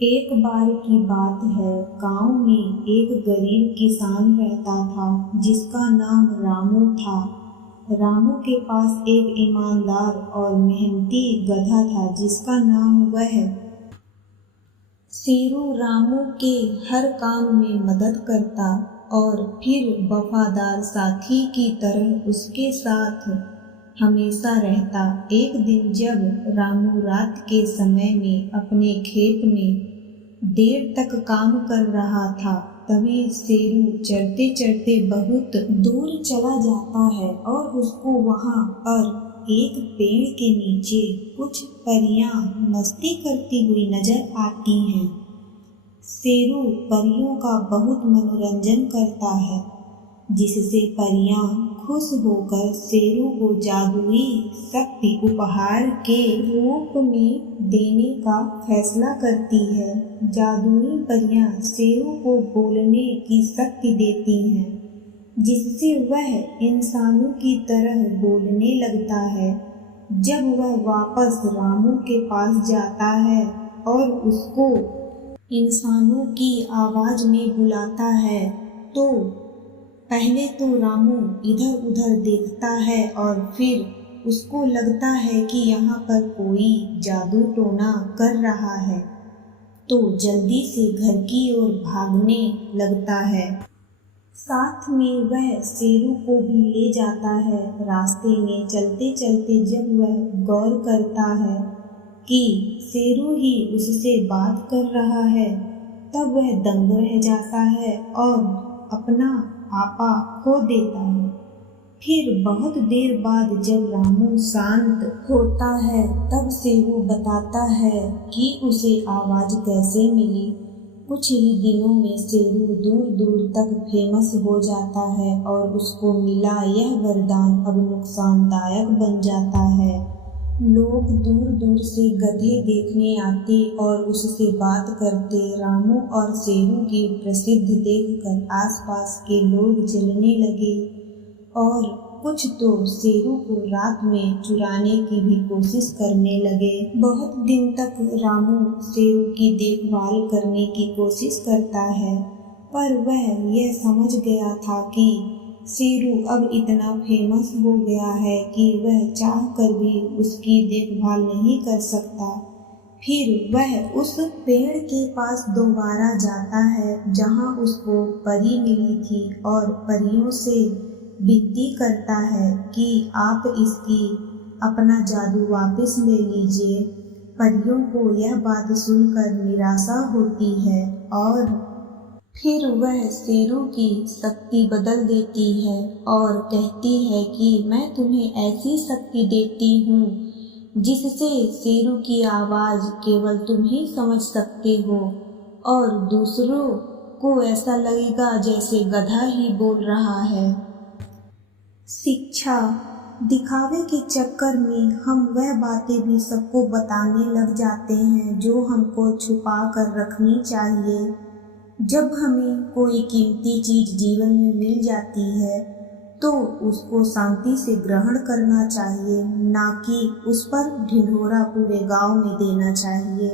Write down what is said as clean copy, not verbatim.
एक बार की बात है, गांव में एक गरीब किसान रहता था जिसका नाम रामू था। रामू के पास एक ईमानदार और मेहनती गधा था जिसका नाम वह शेरू रामू के हर काम में मदद करता और फिर वफादार साथी की तरह उसके साथ हमेशा रहता। एक दिन जब रामू रात के समय में अपने खेत में देर तक काम कर रहा था, तभी शेरू चढ़ते चढ़ते बहुत दूर चला जाता है और उसको वहां पर एक पेड़ के नीचे कुछ परियां मस्ती करती हुई नजर आती हैं। शेरू परियों का बहुत मनोरंजन करता है, जिससे परियां खुश होकर शेरू को जादुई शक्ति उपहार के रूप में देने का फैसला करती है। जादुई परियां शेरू को बोलने की शक्ति देती हैं, जिससे वह इंसानों की तरह बोलने लगता है। जब वह वापस रामू के पास जाता है और उसको इंसानों की आवाज में बुलाता है, तो पहले तो रामू इधर उधर देखता है और फिर उसको लगता है कि यहाँ पर कोई जादू टोना कर रहा है, तो जल्दी से घर की ओर भागने लगता है। साथ में वह शेरू को भी ले जाता है। रास्ते में चलते चलते जब वह गौर करता है कि शेरू ही उससे बात कर रहा है, तब वह दंग रह जाता है और अपना आपा खो देता है। फिर बहुत देर बाद जब रामू शांत होता है, तब शेरू बताता है कि उसे आवाज कैसे मिली। कुछ ही दिनों में शेरू दूर दूर तक फेमस हो जाता है और उसको मिला यह वरदान अब नुकसानदायक बन जाता है। लोग दूर दूर से गधे देखने आते और उससे बात करते। रामू और शेरू की प्रसिद्धि देखकर आसपास के लोग जलने लगे और कुछ तो शेरू को रात में चुराने की भी कोशिश करने लगे। बहुत दिन तक रामू शेरू की देखभाल करने की कोशिश करता है, पर वह यह समझ गया था कि शेरू अब इतना फेमस हो गया है कि वह चाह कर भी उसकी देखभाल नहीं कर सकता। फिर वह उस पेड़ के पास दोबारा जाता है जहां उसको परी मिली थी और परियों से विनती करता है कि आप इसकी अपना जादू वापस ले लीजिए। परियों को यह बात सुनकर निराशा होती है और फिर वह शेरू की शक्ति बदल देती है और कहती है कि मैं तुम्हें ऐसी शक्ति देती हूँ जिससे शेरू की आवाज केवल तुम ही समझ सकते हो और दूसरों को ऐसा लगेगा जैसे गधा ही बोल रहा है। शिक्षा दिखावे के चक्कर में हम वह बातें भी सबको बताने लग जाते हैं जो हमको छुपा कर रखनी चाहिए। जब हमें कोई कीमती चीज जीवन में मिल जाती है तो उसको शांति से ग्रहण करना चाहिए, ना कि उस पर ढिंढोरा पूरे गांव में देना चाहिए।